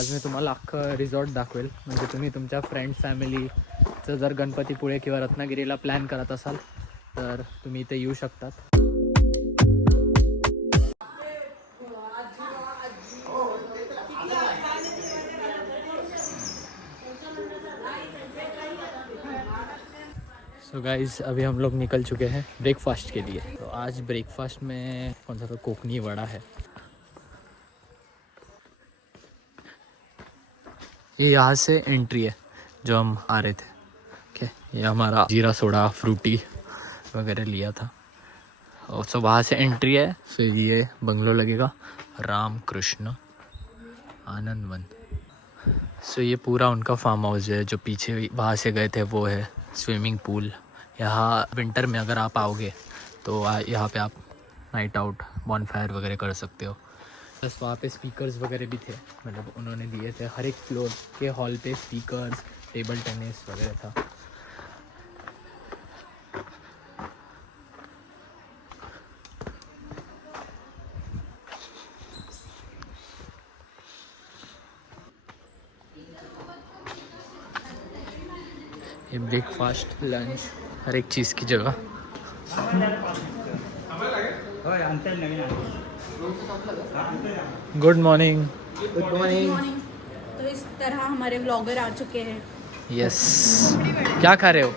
आज मी तुम्हाला अख्खं रिसॉर्ट दाखवेल. म्हणजे तुम्ही तुमच्या फ्रेंड्स फॅमिलीचं जर गणपतीपुळे किंवा रत्नागिरीला प्लॅन करत असाल तर तुम्ही इथे येऊ शकतात. सो गाइस अभी हम लोग निकल चुके हैं ब्रेकफास्ट के लिए. तो आज ब्रेकफास्ट में कौन सा तो कोकनी वड़ा है. ये यहाँ से एंट्री है जो हम आ रहे थे. ओके ये हमारा जीरा सोडा फ्रूटी वगैरह लिया था. और सो वहाँ से एंट्री है. फिर ये बंगलो लगेगा राम कृष्ण आनंद वन. सो ये पूरा उनका फार्म हाउस है. जो पीछे वहाँ से गए थे वो है स्विमिंग पूल. यहाँ विंटर में अगर आप आओगे तो यहाँ पे आप नाइट आउट बॉनफायर वगैरह कर सकते हो. बस वहाँ पे स्पीकर्स वगैरह भी थे. मतलब उन्होंने दिए थे. हर एक फ्लोर के हॉल पे स्पीकर्स, टेबल टेनिस वगैरह था. ये ब्रेकफास्ट लंच हर एक चीज़ की जगह. Good morning. Good morning. तो इस तरह हमारे व्लॉगर आ चुके हैं. यस. क्या खा रहे हो?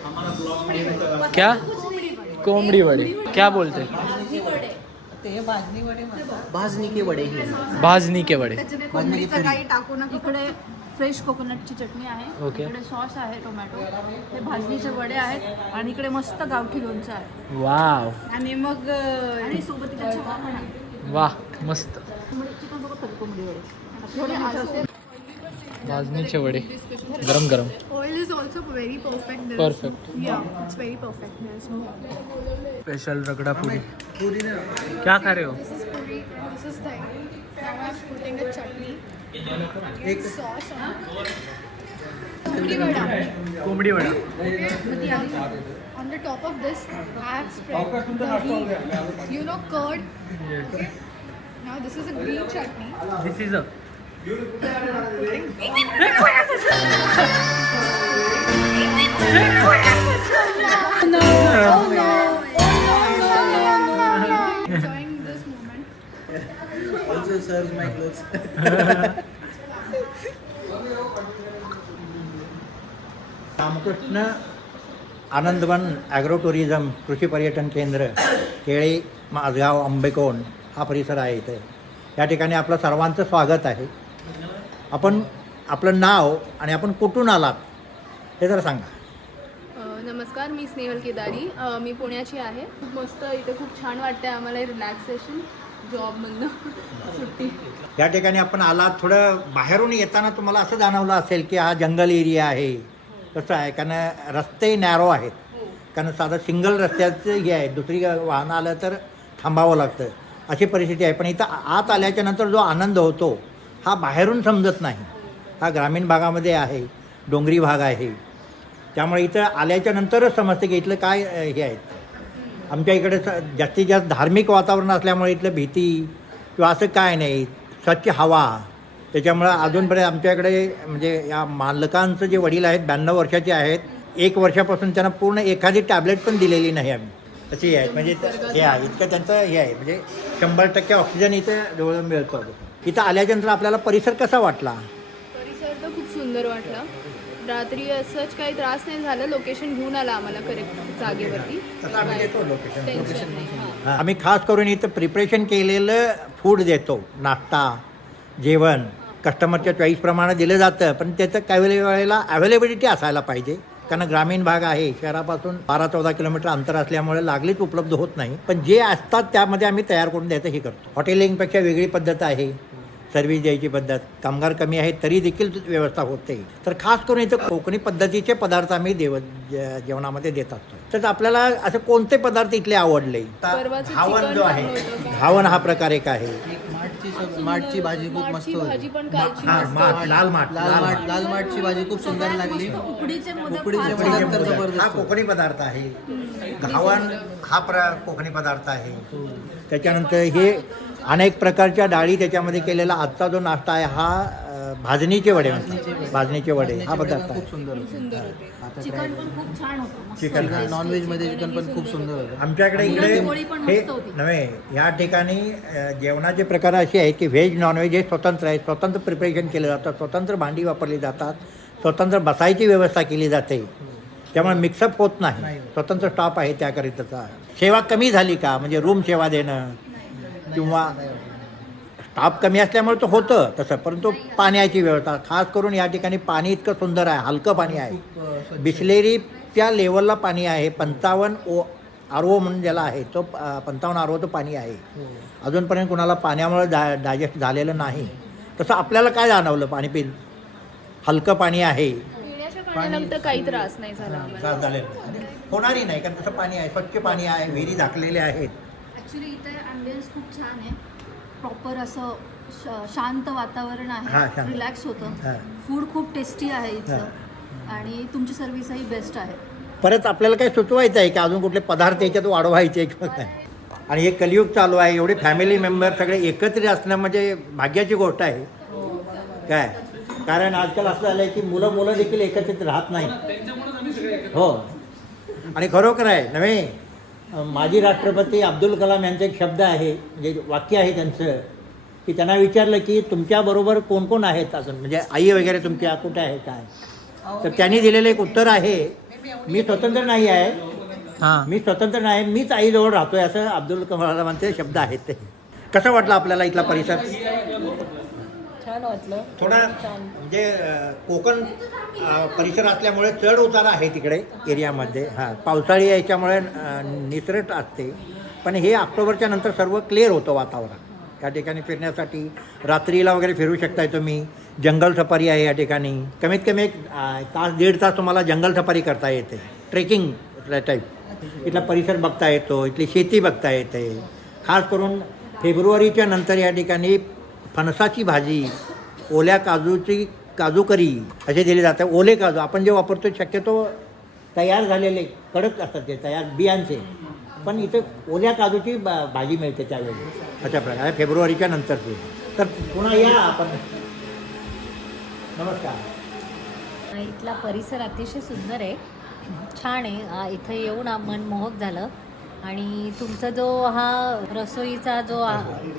क्या? कोंबडी वडे. क्या बोलते? भाजणी के वडे भाजणी के वडे. त्याच्याने कोंबडीचं काही टाकू नका. इकडे फ्रेश कोकोनटची चटणी आहे. ओके. इकडे सॉस आहे टोमॅटो. हे भाजणीचे वडे आहेत आणि इकडे मस्त गावठी लोणचं आहे. वाव. आणि मग आणि सोबत इकडे चहा पण आहे. वाह मस्त. चिकन सोबत खातो कोंबडी वडे. थोडे भाजणीचे वडे गरम गरम. Oil is also very perfect. Perfect. Yeah, it's very perfect. There's no. Special रगड़ा पूरी. क्या खा रहे हो? This is puri. This is thai. Now I'm putting a chutney. With sauce on. Puri vada. कोंबडी vada. On the top of this, I have spread dahi. You know curd. Okay. Now this is a green chutney. This is a Enjoying this moment. also serves my clothes. Ramkrishna Anandvan Agro Tourism कृषी पर्यटन केंद्र केळी माझगाव आंबेकोण हा परिसर आहे इथे. या ठिकाणी आपलं सर्वांचं स्वागत आहे. आपण आपलं नाव आणि आपण कुठून आलात हे जरा सांगा. नमस्कार, मी स्नेहल केदारी. मी पुण्याची आहे. खूप मस्त इथे खूप छान वाटते आम्हाला. रिलॅक्सेशन जॉबमधनं सुट्टी. या ठिकाणी आपण आलात. थोडं बाहेरून येताना तुम्हाला असं जाणवलं असेल की हा जंगल एरिया आहे. कसं आहे कारण रस्ते नॅरो आहेत. कारण साधं सिंगल रस्त्याचं हे आहे. दुसरी वाहनं आलं तर थांबावं लागतं अशी परिस्थिती आहे. पण इथं आत आल्याच्या नंतर जो आनंद होतो हा बाहेरून समजत नाही. हा ग्रामीण भागामध्ये आहे, डोंगरी भाग आहे. त्यामुळे इथं आल्याच्या नंतरच समजते की इथलं काय हे आहेत. आमच्या इकडे जास्तीत जास्त धार्मिक वातावरण असल्यामुळे इथलं भीती किंवा असं काय नाही. स्वच्छ हवा. त्याच्यामुळं अजूनपर्यंत आमच्याकडे म्हणजे या मालकांचं जे वडील आहेत 92 वर्षाचे आहेत. 1 वर्षापासून त्यांना पूर्ण एखादी टॅबलेट पण दिलेली नाही आम्ही. अशी आहे म्हणजे हे आहे इतकं त्यांचं हे आहे. म्हणजे 100% ऑक्सिजन इथं जवळ मिळतो. इथं आल्याच्यानंतर आपल्याला परिसर कसा वाटला? परिसर तर खूप सुंदर वाटला. रात्री असंच काही त्रास नाही झालं. लोकेशन घेऊन आला आम्हाला करेक्ट जागेवरती. टेन्शन नाही. हां. आम्ही खास करून इथं प्रिपरेशन केलेलं फूड देतो. नाश्ता जेवण कस्टमरच्या चॉईसप्रमाणे दिलं जातं. पण त्याचं काही वेळेला अवेलेबिलिटी असायला पाहिजे. कारण ग्रामीण भाग आहे. शहरापासून 12-14 किलोमीटर अंतर असल्यामुळे लागलीच उपलब्ध होत नाही. पण जे असतात त्यामध्ये आम्ही तयार करून द्यायचं हे करतो. हॉटेलिंगपेक्षा वेगळी पद्धत आहे. सर्व्हिस द्यायची पद्धत. कामगार कमी आहेत तरी देखील व्यवस्था होते. तर खास करून इथं कोकणी पद्धतीचे पदार्थ आम्ही जेवणामध्ये देत असतो. तर आपल्याला असे कोणते पदार्थ इथले आवडले? परवाचं घावन चिकन जो आहे, चांगलं होतं. घावन हा प्रकार एक आहे. माठची भाजी खूप मस्त माठची होती. भाजी पण कालची हा, मस्त माठ, होती. लाल माठ. लाल माठची भाजी खूप सुंदर लागली. उकडीचे मोदक उकडीचे फार मोदक छान. तर जबरदस्त हा होते. कोकणी पदार्थ आहे. घावन हा कोकणी पदार्थ आहे. त्याच्यानंतर हे अनेक प्रकारच्या डाळी त्याच्यामध्ये केलेला आजचा जो नाश्ता आहे हा भाजणीचे वडे म्हणतात. भाजणीचे वडे हा पदार्थ आहे. खूप सुंदर होते. आता चिकन पण खूप छान होतं मस्त चिकन tasty. नॉनव्हेज मध्ये चिकन पण खूप सुंदर होतं. आमच्याकडे आणि इकडे पोळी पण हे मस्त होती. नव्हे, या ठिकाणी जेवणाचे प्रकार असे आहेत की व्हेज नॉनव्हेज हे स्वतंत्र आहे. स्वतंत्र प्रिपरेशन केलं जातं, स्वतंत्र भांडी वापरली जातात, स्वतंत्र बसायची व्यवस्था केली जाते. त्यामुळे मिक्सअप होत नाही. स्वतंत्र स्टॉप आहे त्याकरिताचा. सेवा कमी झाली का, म्हणजे रूम सेवा देणं किंवा स्टाफ कमी असल्यामुळे तो होतं तसं, परंतु पाण्याची व्यवस्था खास करून या ठिकाणी पाणी इतकं सुंदर आहे, हलकं पाणी आहे. बिस्लेरीच्या लेवलला पाणी आहे. 55 RO म्हणून ज्याला आहे तो 55 RO पाणी आहे. अजूनपर्यंत कुणाला पाण्यामुळे डायजेस्ट झालेलं नाही. तसं आपल्याला काय जाणवलं, पाणी पिन हलकं पाणी आहे, पिण्याच्या पाण्याला तर काही त्रास नाही झाला आम्हाला. त्रास झालेला नाही. होणारही नाही, कारण तसं पाणी आहे, स्वच्छ पाणी आहे, विहिरी झाकलेले आहेत. ॲक्च्युली इथे ॲम्बियन्स खूप छान आहे. प्रॉपर असं शांत वातावरण हां, आहे, शांत. रिलॅक्स होतं. हां. फूड खूप टेस्टी आहे इथलं आणि तुमची सर्व्हिसही बेस्ट आहे. परत आपल्याला काय सुचवायचं आहे की अजून कुठले पदार्थ याच्यात वाढवायचे किंवा काय. आणि हे कलियुग चालू आहे, एवढे फॅमिली मेंबर सगळे एकत्रित असणं म्हणजे भाग्याची गोष्ट आहे काय. कारण आजकाल असं झालं आहे की मुलं देखील एकत्रित राहत नाही. हो, आणि खरोखर आहे नव्हे. माजी राष्ट्रपती अब्दुल कलाम यांचा एक शब्द आहे, म्हणजे वाक्य आहे त्यांचं, की त्यांना विचारलं की तुमच्याबरोबर कोण कोण आहेत अजून, म्हणजे आई वगैरे तुमच्या कुठे आहे काय. तर त्यांनी दिलेलं एक उत्तर आहे, मी स्वतंत्र नाही आहे, हां मी स्वतंत्र नाही, मीच आईजवळ राहतोय, असं अब्दुल कलामांचे शब्द आहेत ते. कसं वाटलं आपल्याला इथला परिसर? छान वाटलं. थोडा म्हणजे कोकण परिसर असल्यामुळे चढ उतार आहे तिकडे एरियामध्ये. हां, पावसाळी याच्यामुळे निसरट असते, पण हे ऑक्टोबरच्या नंतर सर्व क्लिअर होतं वातावरण. या ठिकाणी फिरण्यासाठी रात्रीला वगैरे फिरू शकताय तुम्ही. जंगल सफारी आहे या ठिकाणी. कमीत कमी एक तास दीड तास तुम्हाला जंगल सफारी करता येते, ट्रेकिंग टाईप. इथला परिसर बघता येतो, इथली शेती बघता येते. खास करून फेब्रुवारीच्या नंतर या ठिकाणी फणसाची भाजी, ओल्या काजूची काजूकरी असे दिले जातात. ओले काजू आपण जे वापरतो शक्यतो तयार झालेले कडक असतात ते तयार बियांचे, पण इथे ओल्या काजूची भाजी मिळते त्यावेळी. अशा प्रकारे फेब्रुवारीच्या नंतरची. तर पुन्हा या आपण. नमस्कार. इथला परिसर अतिशय सुंदर आहे, छान आहे. इथं येऊन मन मोहक झालं. आणि तुमचा जो हा रसोईचा जो आहे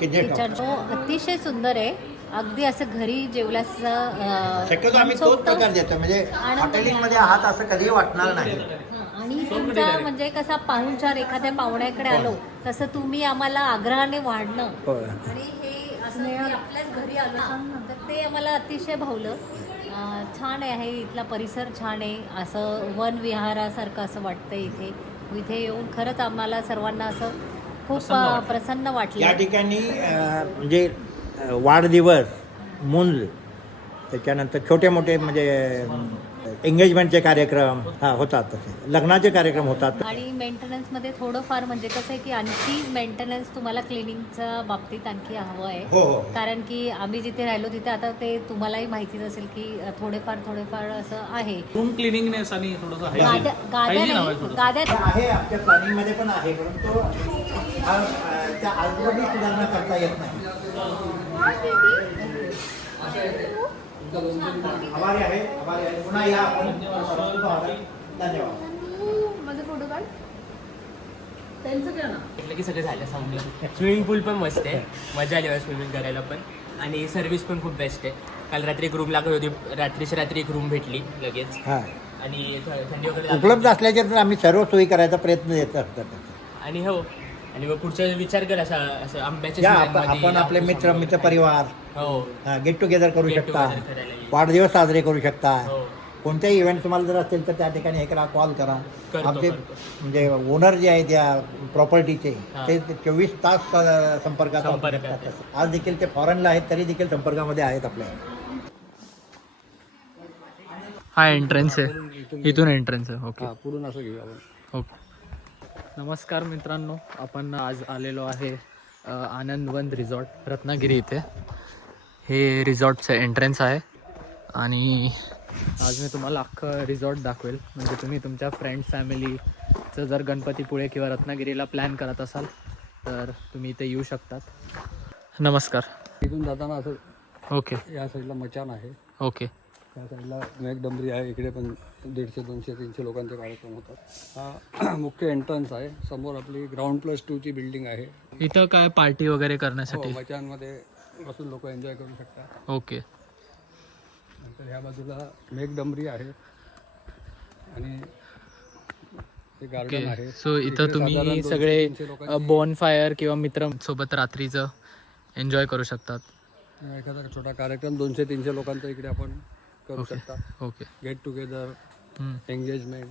किचन तो अतिशय सुंदर आहे. अगदी असं घरी जेवल्याचं शक्यतो आम्ही तोच प्रकार देतो, म्हणजे हॉटेलिंगमध्ये आहात असं कधीही वाटणार नाही. आणि तुमचा म्हणजे कसा पाहुणचार एखाद्या पाहुण्याकडे आलो तसं तुम्ही आम्हाला आग्रहाने वाढणं होय. आणि हे असं की आपल्याच घरी आलो तर ते आम्हाला अतिशय भावलं. छान आहे इथला परिसर, छान आहे. असं वन विहारासारखं असं वाटतं इथे. इथे येऊन खरंच आम्हाला सर्वांना असं खूप प्रसन्न या वाटलं. ठिकाणी म्हणजे वाढदिवस, मुंज, त्याच्यानंतर छोटे मोठे म्हणजे एंगेजमेंटचे कार्यक्रम होतात, तसे लग्नाचे कार्यक्रम होतात. आणि मेंटेनन्समध्ये थोडंफार म्हणजे कसं आहे की आणखी मेंटेनन्स तुम्हाला क्लिनिंगच्या बाबतीत आणखी हवं आहे. हो हो. कारण की आम्ही जिथे राहिलो तिथे आता ते तुम्हालाही माहितीच असेल की थोडेफार असं आहे. रूम क्लिनिंगनेस आणि थोडंसं गाद्या हे आहे आमच्या प्लॅनिंगमध्ये पण आहे, परंतु त्या आजूबाजू सुधारणा करता येत नाही. आभारी आहे. पुन्हा या आपण. धन्यवाद. माझा फोटो काढ. त्यांचं काय ना म्हटलं की सगळं झालं संपलं. स्विमिंग पूल पण मस्त आहे, मजा आली मला स्विमिंग करायला पण. आणि सर्व्हिस पण खूप बेस्ट आहे. काल रात्री एक रूम लागत होती, रात्रीच्या रात्री एक रूम भेटली लगेच. हां, आणि थंडी वगैरे उपलब्ध असल्याच्या तर आम्ही सर्व सोयी करायचा प्रयत्न देत असतात. आणि हो, आणि मग पुढचा विचार कर असं आंब्याच्या या सीझनमध्ये आपण आपले मित्र परिवार हो गेट टुगेदर करू Get शकता, together करायला येईल. वाढदिवस साजरे करू शकता. हो. कोणत्याही इव्हेंट तुम्हाला जर असेल तर त्या ठिकाणी हे करा, कॉल करा. आमचे करतो. म्हणजे ओनर जे आहे त्या प्रॉपर्टीचे हां. ते 24 तास संपर्कात संपर्कात असतात. आज देखील ते फॉरेनला आहेत तरी देखील संपर्कामध्ये आहेत आपल्या. हा एंट्रन्स आहे, इथून एंट्रन्स आहे. ओके, पुढून असं घेऊ आपण. ओके. नमस्कार मित्रांनो, आपण आज आलेलो आहे आनंद वन रिसॉर्ट रत्नागिरी इथे. हे रिसॉर्टचं एंट्रन्स आहे आणि आज मी तुम्हाला अख्खं रिसॉर्ट दाखवेल. म्हणजे तुम्ही तुमच्या फ्रेंड्स फॅमिलीचं जर गणपतीपुळे किंवा रत्नागिरीला प्लॅन करत असाल तर तुम्ही इथे येऊ शकतात. नमस्कार. तिथून जाताना असं ओके या साईडला मचान आहे, ओके त्या साईडला मेघडंबरी आहे. इकडे पण 150, 200, 300 लोकांचे कार्यक्रम होतात. हा मुख्य एंट्रन्स आहे. समोर आपली GROUND+2 ची बिल्डिंग आहे. इथं काय पार्टी वगैरे हो, करण्यासाठी? मचानमध्ये बसून लोक एन्जॉय करू शकतात. ओके नंतर ह्या बाजूला मेघडंबरी आहे आणि ते गार्डन आहे. सो इथं तुम्ही सगळे बॉन फायर किंवा मित्र सोबत रात्रीचं एन्जॉय करू शकतात. एखादा छोटा कार्यक्रम 200-300 लोकांचा इकडे आपण करू शकता. Okay get together, engagement.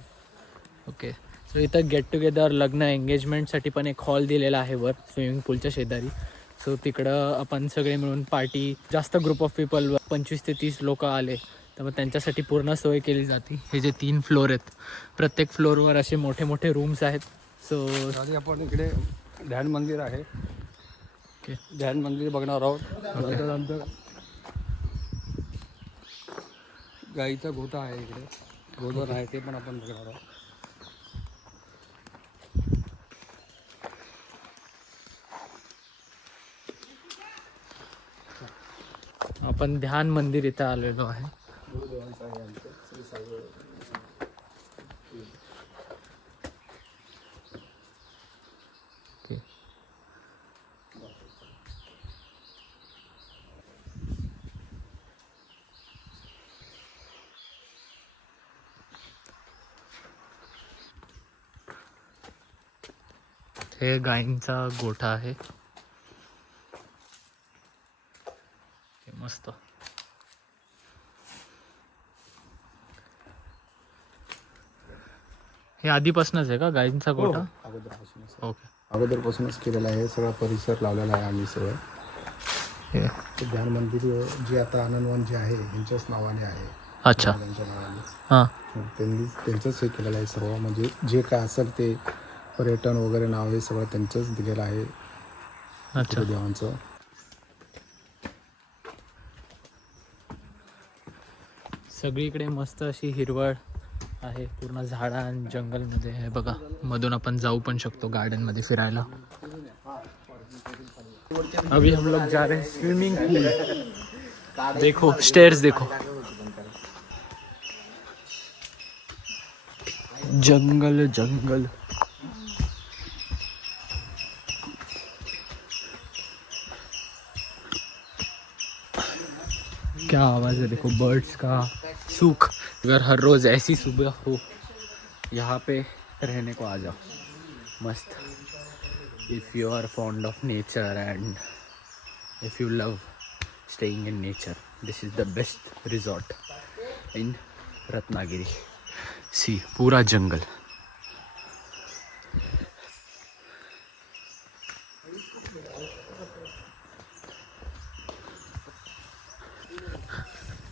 Okay so इथं गेट टुगेदर, लग्न, एंगेजमेंटसाठी पण एक हॉल दिलेला आहे वर स्विमिंग पूलच्या शेजारी. सो तिकडं आपण सगळे मिळून पार्टी, जास्त ग्रुप ऑफ पीपल 25 ते 30 लोक आले तर मग त्यांच्यासाठी पूर्ण सोय केली जाते. हे जे 3 फ्लोर आहेत, प्रत्येक फ्लोअरवर असे मोठे मोठे रूम्स आहेत. सो आधी आपण इकडे ध्यान मंदिर आहे. ओके ध्यान मंदिर बघणार आहोत. नंतर गाईचा गोठा आहे इकडे, गोधन आहे, ते पण आपण बघणार आहोत. आपण ध्यान मंदिर इथं आलेलो आहे. ओके हे गायींचा गोठा आहे. मस्त. हे आधीपासूनच आहे का गायींचा गोठा? अगोदरपासूनच केलेला आहे. सगळा परिसर लावलेला आहे आम्ही सगळं. ते ध्यान मंदिर जे आता आनंदवन जे आहे यांच्याच नावाने आहे. अच्छा त्यांच्या नावाने हां त्यांचंच हे केलेलं आहे सर्व. म्हणजे जे काय असेल ते पर्यटन वगैरे नाव हे सगळं त्यांचंच दिलेलं आहे. अच्छा देवांचं. सगळीकडे मस्त अशी हिरवळ आहे, पूर्ण झाडा आणि जंगलमध्ये आहे बघा. मधून आपण जाऊ पण शकतो गार्डन मध्ये फिरायला. अभी हम लोग जा रहे हैं स्विमिंग पूल. देखो स्टेयर्स देखो, जंगल जंगल. क्या आवाज़ है देखो बर्ड्स का. सूख. अगर हर रोज़ ऐसी सुबह हो यहाँ पे रहने को आ जाओ. मस्त. If you are fond of nature and if you love staying in nature, this is the best resort in Ratnagiri. See पूरा जंगल.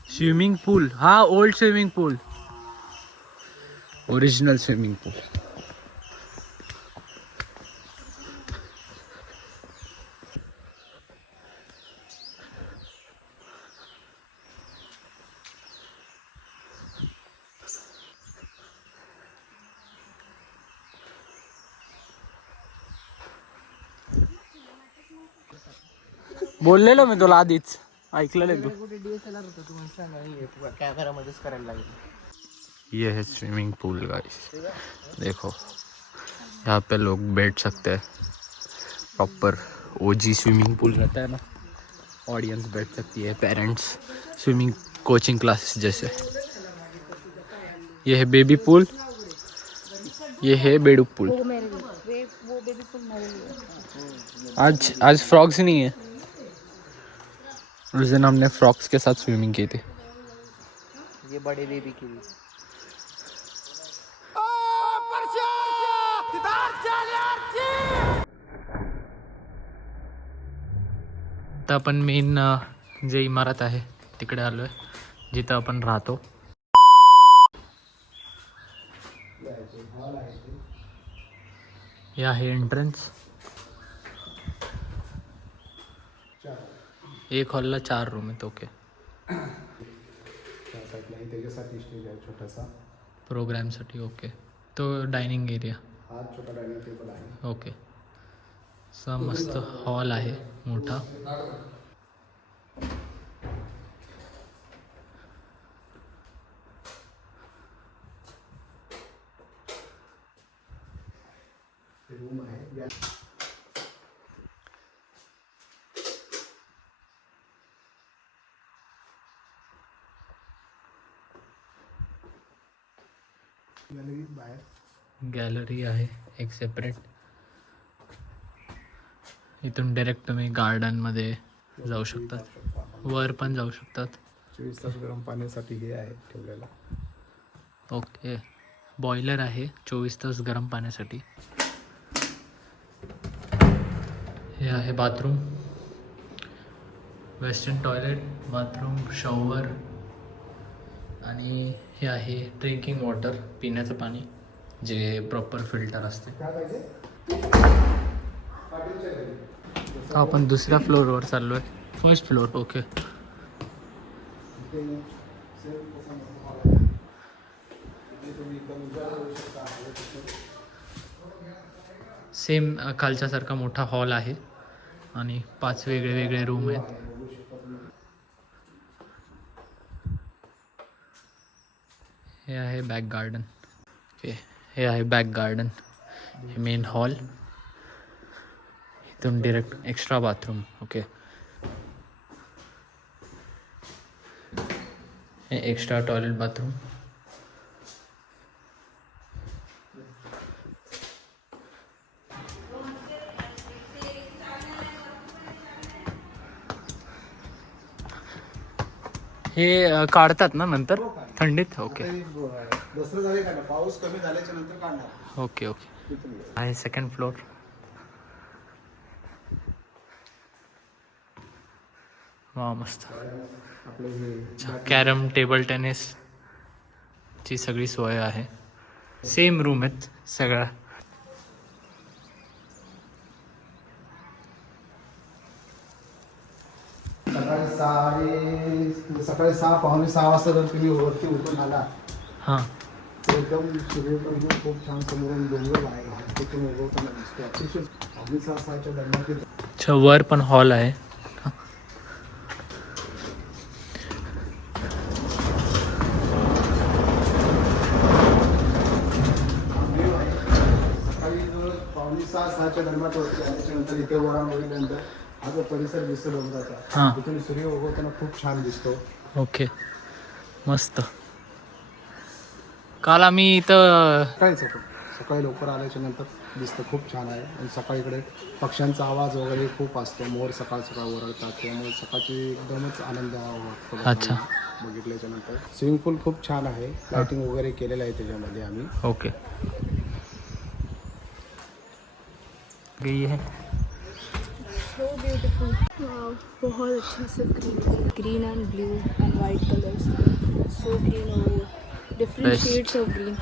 स्विमिंग पूल, हाँ old swimming pool, original swimming pool. बोललेलो मी तुला आधीच, ऐकलेलं तू. कॅमेरामध्येच करायला लागेल. ये है स्विमिंग पूल गाइस, देखो यहाँ पे लोग बैठ सकते हैं. प्रॉपर ओजी स्विमिंग पूल रहता है ना, ऑडियंस बैठ सकती है, पेरेंट्स, स्विमिंग कोचिंग क्लासेस जैसे. ये है बेबी पूल, ये है बेडूक पूल. आज फ्रॉग्स नहीं है. उस दिन हमने फ्रॉक्स के साथ स्विमिंग की थी. ये बड़े बेबी की भी. आता आपण मेन जे इमारत आहे तिकडे आलोय जिथं आपण राहतो. हे आहे एंट्रन्स. एक हॉलला 4 रूम आहेत. ओके. त्याच्यासाठी स्टेज आहे छोटासा प्रोग्रामसाठी. ओके. तो डायनिंग एरिया. हा छोटा डायनिंग टेबल आहे. ओके. सा मस्त हॉल आहे मोठा. रूम आहे. गॅलरी बाहेर गॅलरी आहे एक सेपरेट. इथून डायरेक्ट तुम्ही गार्डनमध्ये जाऊ शकतात, वर पण जाऊ शकतात. 24 तास गरम पाण्यासाठी हे आहे ठेवलेलं. ओके, बॉयलर आहे 24 तास गरम पाण्यासाठी. हे आहे bathroom, western toilet, bathroom, shower आणि हे आहे ड्रिंकिंग वॉटर, पिण्याचं पाणी जे प्रॉपर फिल्टर असते. आपण दुसऱ्या फ्लोअरवर चाललो आहे, फर्स्ट फ्लोअर. ओके, सेम खालच्यासारखा मोठा हॉल आहे आणि 5 वेगळे वेगळे रूम आहेत. हे आहे बॅक गार्डन. ओके, हे आहे बॅक गार्डन. हे मेन हॉल, इथून डिरेक्ट एक्स्ट्रा बाथरूम. ओके, हे एक्स्ट्रा टॉयलेट बाथरूम. हे काढतात ना नंतर थंडीत. ओके दसरं झाले का ना, पाऊस कमी झाल्याच्या नंतर काढणार. Okay okay. आहे सेकंड फ्लोअर. वा मस्त. आपलं हे कॅरम, टेबल टेनिस ची सगळी सोय आहे. सेम रूम आहेत सगळ्या. सकाळी 6 पावणे 6 वाजता जर तुम्ही वरती उठून आला हां, तर एकदम सूर्यप्रकाश खूप छान समोरून डोंगर आहे, तिथून उगवताना दिसतो. अतिशय 6:30 दरम्यान ते अच्छा. वर पण हॉल आहे. सकाळी जर 5:45-6 दरम्यान होते, त्याच्यानंतर इथे वरान वगैरेनंतर हा जो परिसर दिसतो डोंगराचा, हां. तिथून सूर्य उगवताना खूप छान दिसतो. ओके, मस्त. काल आम्ही इथं सकाळीच होतो, सकाळी लवकर आल्याच्या नंतर दिसतं, खूप छान आहे. आणि सकाळी इकडे पक्ष्यांचा आवाज वगैरे खूप असतो, मोर सकाळ सकाळ ओरडतात, त्यामुळे सकाळची एकदमच आनंद वाटतो अच्छा. बघितल्याच्या नंतर. स्विमिंग पूल खूप छान आहे, लाइटिंग वगैरे केलेलं आहे त्याच्यामध्ये आम्ही. ओके. गई है सो ब्यूटीफुल. बहुत अच्छा से green and blue and white colours. So green और different Best. Shades of green.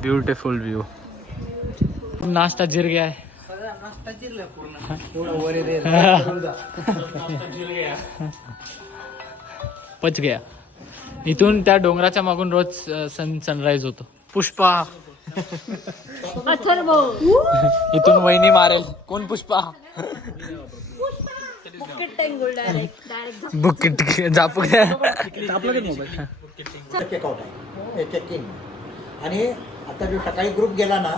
Beautiful view. नाश्ता जिर गया है. पच गया. इथून त्या डोंगराच्या मागून रोज सनराईज होतो. पुष्पा. अथर्व. इथून वहिनी मारेल. कोण पुष्पा? बुकिट जापू द्या. चेकआउट आहे, चेक इन. आणि आता जो सकाळी ग्रुप गेला ना,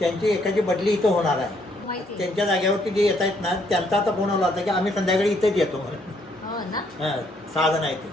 त्यांची एकाची बदली इथं होणार आहे. त्यांच्या जागेवरती जे येत आहेत ना, त्यांचा आता फोन आला होता की आम्ही संध्याकाळी इथंच येतो म्हणून. हो ना. हां, 6 जण आहेत ते.